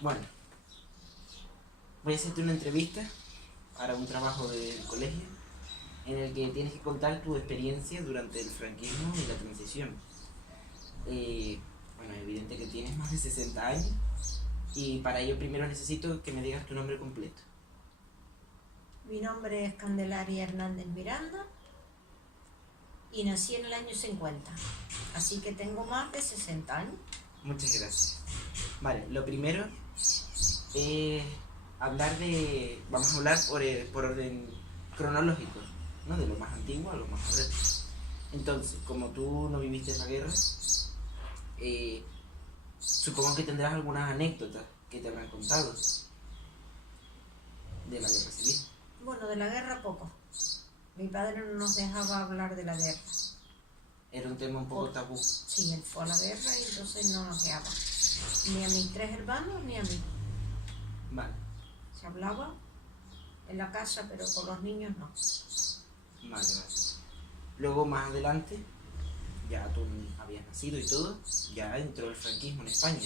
Bueno, voy a hacerte una entrevista para un trabajo del colegio en el que tienes que contar tu experiencia durante el franquismo y la transición. Bueno, es evidente que tienes más de 60 años y para ello primero necesito que me digas tu nombre completo. Mi nombre es Candelaria Hernández Miranda y nací en el año 50, así que tengo más de 60 años. Muchas gracias. Vale, lo primero es vamos a hablar por orden cronológico, ¿no? De lo más antiguo a lo más moderno. Entonces, como tú no viviste en la guerra, eh, supongo que tendrás algunas anécdotas que te habrán contado de la guerra civil. Bueno, de la guerra poco. Mi padre no nos dejaba hablar de la guerra. Era un tema un poco tabú. Sí, él fue a la guerra y entonces no nos dejaba. Ni a mis 3 hermanos ni a mí. Vale, Se hablaba en la casa, pero con los niños no. vale, vale. Luego más adelante, ya tú habías nacido y todo, ya entró el franquismo en España.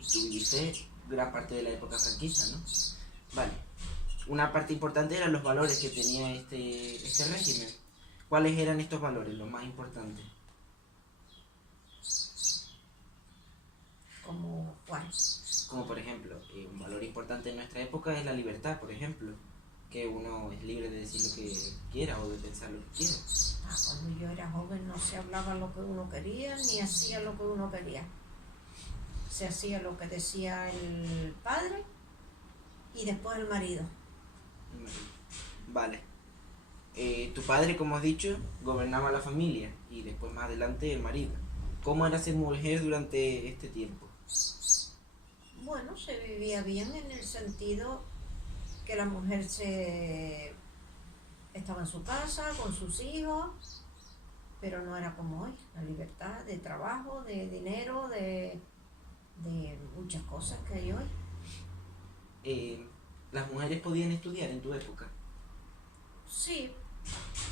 Y tú viviste gran parte de la época franquista, ¿no? Vale. Una parte importante eran los valores que tenía este régimen. ¿Cuáles eran estos valores, los más importantes? Como, ¿cuál? Como por ejemplo, un valor importante en nuestra época es la libertad, por ejemplo. Que uno es libre de decir lo que quiera o de pensar lo que quiera. Cuando yo era joven no se hablaba lo que uno quería ni hacía lo que uno quería. Se hacía lo que decía el padre y después el marido. Vale. Tu padre, como has dicho, gobernaba la familia y después más adelante el marido. ¿Cómo era ser mujer durante este tiempo? Bueno, se vivía bien en el sentido que la mujer estaba en su casa con sus hijos, pero no era como hoy. La libertad de trabajo, de dinero, de muchas cosas que hay hoy. Eh, ¿Las mujeres podían estudiar en tu época? Sí,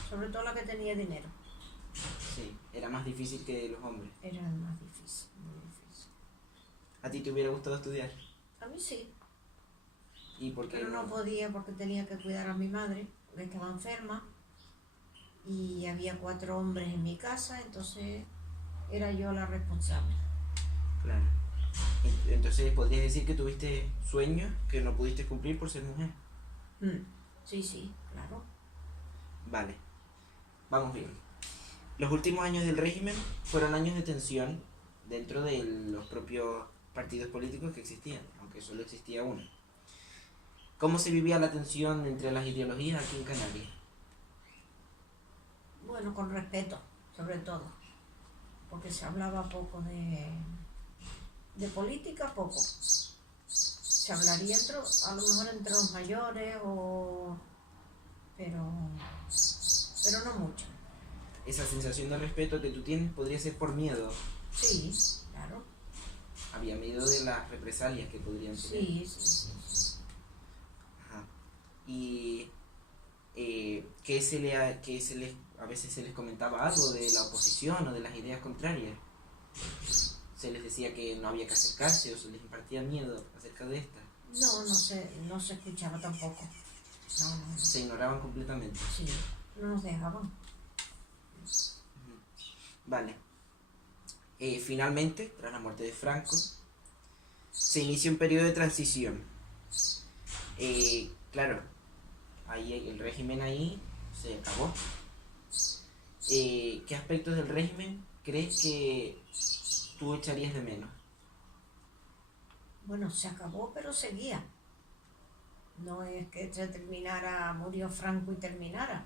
sobre todo la que tenía dinero. Sí, era más difícil que los hombres. Era más difícil, muy difícil. ¿A ti te hubiera gustado estudiar? A mí sí, ¿Y por qué pero no no? podía porque tenía que cuidar a mi madre, que estaba enferma, y había 4 hombres en mi casa, entonces era yo la responsable. Claro. Entonces podrías decir que tuviste sueños que no pudiste cumplir por ser mujer. Sí, sí, claro. Vale, vamos bien. Los últimos años del régimen fueron años de tensión dentro de los propios partidos políticos que existían, aunque solo existía uno. ¿Cómo se vivía la tensión entre las ideologías aquí en Canarias? Bueno, con respeto, sobre todo, porque se hablaba poco de política, poco. Se hablaría a lo mejor entre los mayores, pero, pero no mucho. Esa sensación de respeto que tú tienes podría ser por miedo. Sí, claro. Había miedo de las represalias que podrían tener. Sí, sí, sí, sí. Ajá. Y a veces se les comentaba algo de la oposición o de las ideas contrarias. Se les decía que no había que acercarse o se les impartía miedo acerca de estas. No se escuchaba tampoco. No, no, no. Se ignoraban completamente. Sí, no nos dejaban. Vale. Finalmente, tras la muerte de Franco, se inicia un periodo de transición. Claro, ahí el régimen ahí se acabó. ¿Qué aspectos del régimen crees que tú echarías de menos? Bueno, se acabó, pero seguía. No es que se terminara, murió Franco y terminara.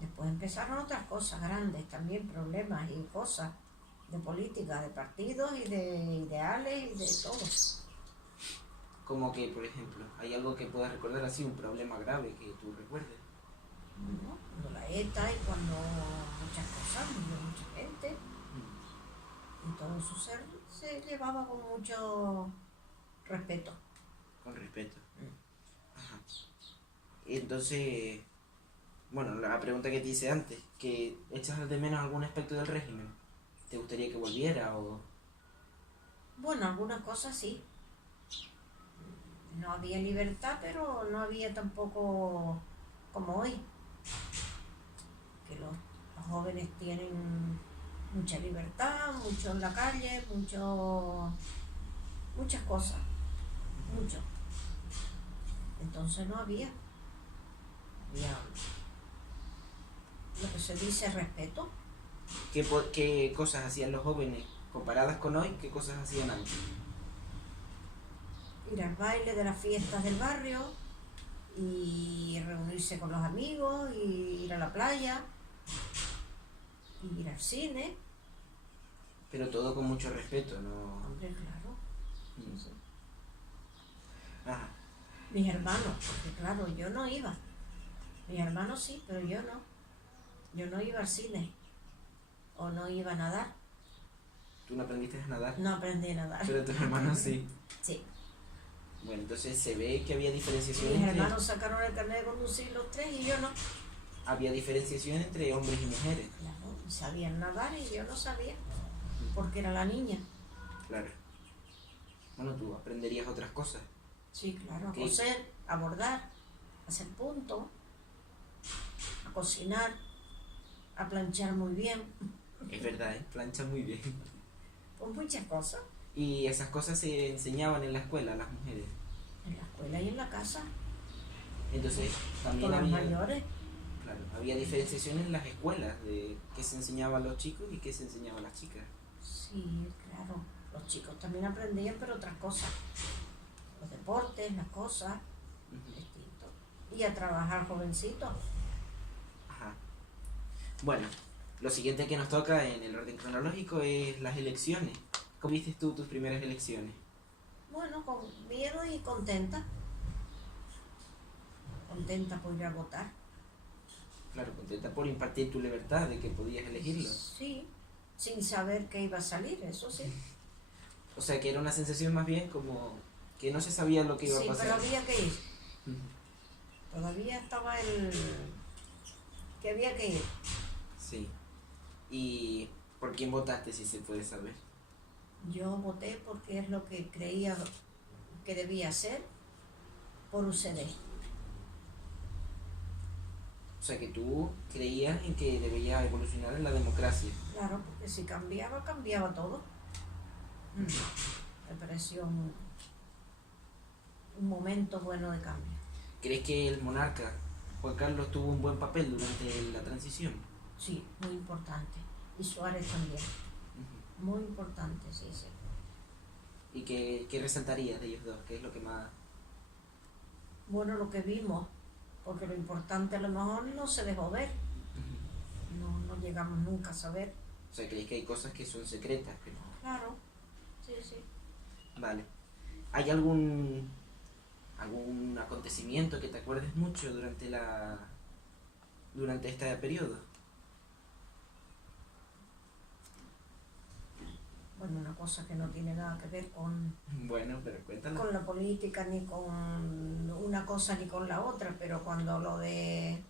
Después empezaron otras cosas grandes también, problemas y cosas de política, de partidos y de ideales y de todo. Como que, por ejemplo, hay algo que puedas recordar así, un problema grave que tú recuerdes. ¿No? Cuando la ETA y cuando muchas cosas, murió mucha gente y todo eso se llevaba con mucho respeto. Con respeto. Ajá. Entonces, bueno, la pregunta que te hice antes, ¿que echas de menos algún aspecto del régimen? ¿Te gustaría que volviera o...? Bueno, algunas cosas sí. No había libertad, pero no había tampoco como hoy, que los jóvenes tienen mucha libertad, mucho en la calle, muchas cosas, mucho. Entonces no había lo que se dice respeto. ¿Qué cosas hacían los jóvenes comparadas con hoy? ¿Qué cosas hacían antes? Ir al baile de las fiestas del barrio y reunirse con los amigos, y ir a la playa, y ir al cine. Pero todo con mucho respeto, ¿no? Hombre, claro. Mm. Sí. Ajá. Mis hermanos, porque claro, yo no iba. Mis hermanos sí, pero yo no. Yo no iba al cine o no iba a nadar. ¿Tú no aprendiste a nadar? No aprendí a nadar. Pero tus hermanos sí. Sí. Bueno, entonces se ve que había diferenciación Mis entre... hermanos sacaron el carnet de conducir los tres y yo no. Había diferenciación entre hombres y mujeres. Claro, sabían nadar y yo no sabía, porque era la niña. Claro. Bueno, tú aprenderías otras cosas. Sí, claro, a ¿Qué? coser, a bordar, a hacer punto, a cocinar, a planchar muy bien, Es verdad, ¿eh? Plancha muy bien. pues muchas cosas. Y esas cosas se enseñaban en la escuela a las mujeres. En la escuela y en la casa, Entonces también con los había... mayores. Claro, había diferenciación en las escuelas de qué se enseñaba a los chicos y qué se enseñaba a las chicas. Sí, claro, los chicos también aprendían, pero otras cosas. Los deportes, las cosas, Ujú. distinto. Y a trabajar jovencito. Ajá. Bueno, lo siguiente que nos toca en el orden cronológico es las elecciones. ¿Cómo viste tú tus primeras elecciones? Bueno, con miedo y contenta. Contenta por ir a votar. Claro, contenta por impartir tu libertad de que podías elegirlo. Sí, sin saber qué iba a salir, eso sí. O sea que era una sensación más bien como que no se sabía lo que iba a Sí, pero pasar. había que ir. Ujú. Todavía estaba que había que ir. Sí. ¿Y por quién votaste, si se puede saber? Yo voté porque es lo que creía que debía ser por UCD. O sea que tú creías en que debía evolucionar en la democracia. Claro, porque si cambiaba, cambiaba todo. Me pareció un momento bueno de cambio. ¿Crees que el monarca Juan Carlos tuvo un buen papel durante la transición? Sí, muy importante. Y Suárez también. Ujú. Muy importante, sí, sí. ¿Y qué resaltarías de ellos dos? ¿Qué es lo que más...? Bueno, lo que vimos, porque lo importante a lo mejor no se dejó ver. Ujú. No llegamos nunca a saber. O sea, ¿crees que hay cosas que son secretas? Pero... Claro, sí, sí. Vale. ¿Hay algún acontecimiento que te acuerdes mucho durante este periodo? Bueno, una cosa que no tiene nada que ver con Bueno, pero cuéntala. la política, ni con una cosa ni con la otra, pero cuando lo de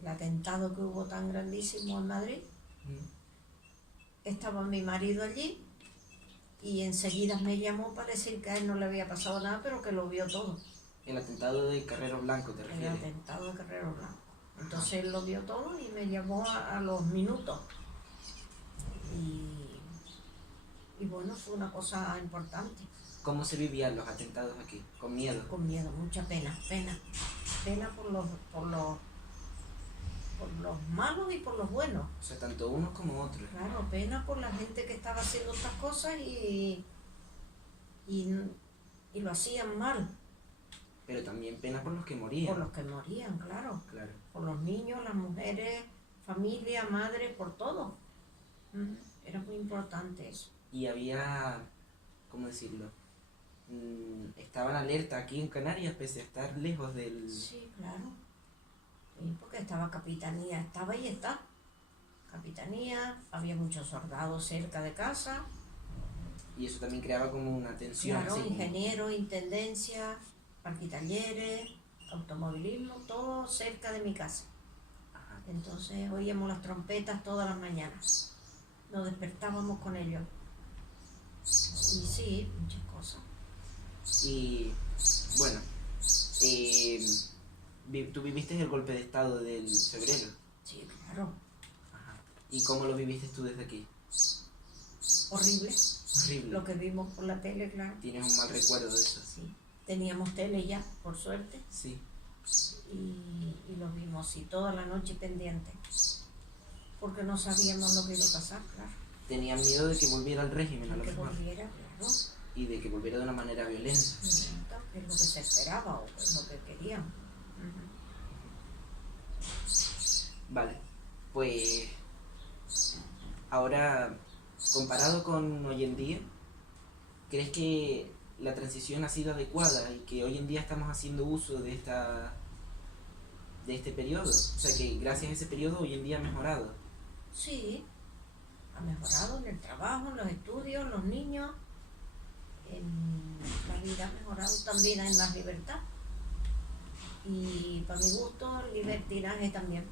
el atentado que hubo tan grandísimo en Madrid, Ujú. estaba mi marido allí y enseguida me llamó para decir que a él no le había pasado nada, pero que lo vio todo. El atentado de Carrero Blanco, ¿te El refieres? atentado de Carrero Blanco. Entonces él lo vio todo y me llamó a los minutos. Y bueno, fue una cosa importante. ¿Cómo se vivían los atentados aquí? ¿Con miedo? Con miedo, mucha pena. Pena por los malos y por los buenos. O sea, tanto unos como otros. Claro, pena por la gente que estaba haciendo estas cosas y lo hacían mal. Pero también pena por los que morían. Por los que morían, claro. Claro. Por los niños, las mujeres, familia, madre, por todo. Era muy importante eso. Y había, ¿cómo decirlo? Estaban alerta aquí en Canarias pese a estar lejos del... Sí, claro. Sí, porque estaba Capitanía, estaba y está. Capitanía, había muchos soldados cerca de casa. Y eso también creaba como una tensión. Claro, así como- ingenieros, intendencia, arquitalleres, automovilismo, todo cerca de mi casa. Ajá. Entonces oíamos las trompetas todas las mañanas. Nos despertábamos con ellos. Y sí, muchas cosas. Y bueno, tú viviste el golpe de estado del febrero. Sí, claro. Ajá. ¿Y cómo lo viviste tú desde aquí? Horrible. Horrible. Lo que vimos por la tele, claro. ¿Tienes un mal recuerdo de eso? Sí. Teníamos tele ya, por suerte. Sí. Y lo vimos, y toda la noche pendiente. Porque no sabíamos lo que iba a pasar, claro. Tenían miedo de que volviera el régimen a lo Que mejor. volviera, claro. Y de que volviera de una manera violenta. Violenta, que es lo que se esperaba o que es lo que querían. Ujú. Vale, pues ahora, comparado con hoy en día, ¿crees que la transición ha sido adecuada y que hoy en día estamos haciendo uso de este periodo? O sea, que gracias a ese periodo hoy en día ha mejorado. Sí, ha mejorado en el trabajo, en los estudios, los niños, en la vida ha mejorado también en la libertad. Y para mi gusto, el libertinaje también.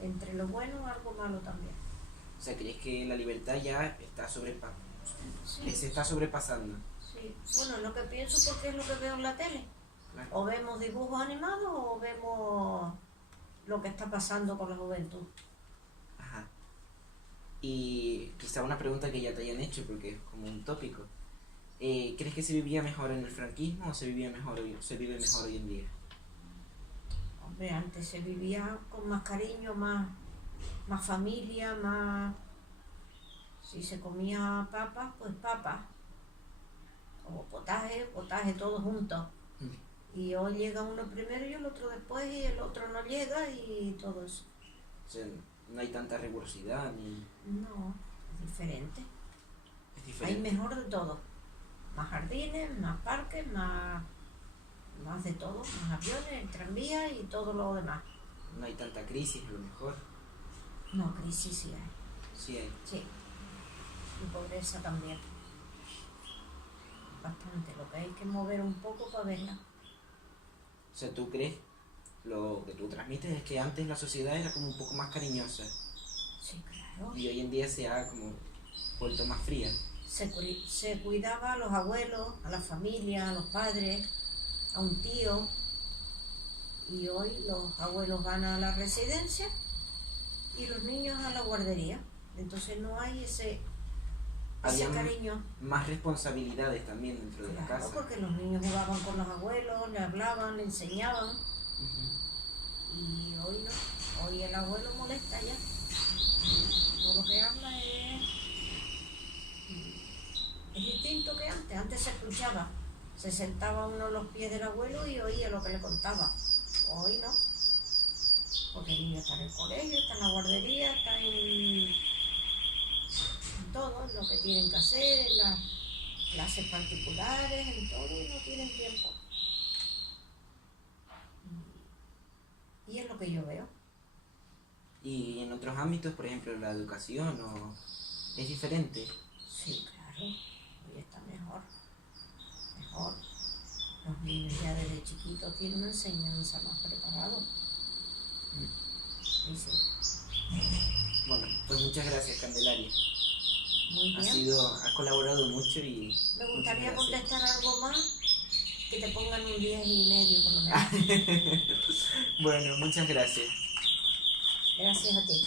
Entre lo bueno, algo malo también. O sea, ¿crees que la libertad ya está Sí, se está sobrepasando? sí. Bueno, es lo que pienso porque es lo que veo en la tele. Claro. O vemos dibujos animados o vemos lo que está pasando con la juventud. Ajá. Y quizá una pregunta que ya te hayan hecho porque es como un tópico. ¿Crees que se vivía mejor en el franquismo o se vive mejor hoy en día? Hombre, antes se vivía con más cariño, más familia, más... Si se comía papas, pues papas. O potaje, todos juntos. Y hoy llega uno primero y el otro después y el otro no llega y todo eso. O sea, no hay tanta rigurosidad ni... No, es diferente. Es Hay diferente. mejor de todo. Más jardines, más parques, más de todo. Más aviones, tranvías y todo lo demás. No hay tanta crisis a lo mejor. No, crisis sí hay. Sí hay. Sí. Y pobreza también. Bastante. Lo que hay que mover un poco para verla. O sea, ¿tú crees? Lo que tú transmites es que antes la sociedad era como un poco más cariñosa Sí, claro. y hoy en día se ha como vuelto más fría. Se cuidaba a los abuelos, a la familia, a los padres, a un tío. Y hoy los abuelos van a la residencia y los niños a la guardería. Entonces no hay ese Había cariño. más responsabilidades también dentro de la Claro, casa. porque los niños jugaban con los abuelos, le hablaban, le enseñaban. Ujú. Y hoy no. Hoy el abuelo molesta ya. Todo lo que habla es distinto que antes. Antes se escuchaba. Se sentaba uno a los pies del abuelo y oía lo que le contaba. Hoy no. Porque el niño está en el colegio, está en la guardería, está en todo, en lo que tienen que hacer, en las clases particulares, en todo, y no tienen tiempo. Y es lo que yo veo. Y en otros ámbitos, por ejemplo, la educación, es diferente. Sí, claro. Hoy está mejor. Mejor. Los niños ya desde chiquitos tienen una enseñanza más preparada. Sí, sí. Bueno, pues muchas gracias, Candelaria. Muy bien. Has colaborado mucho y... Me muchas gustaría gracias. contestar algo más, que te pongan un 10,5 por lo menos. Bueno, muchas gracias. Gracias a ti.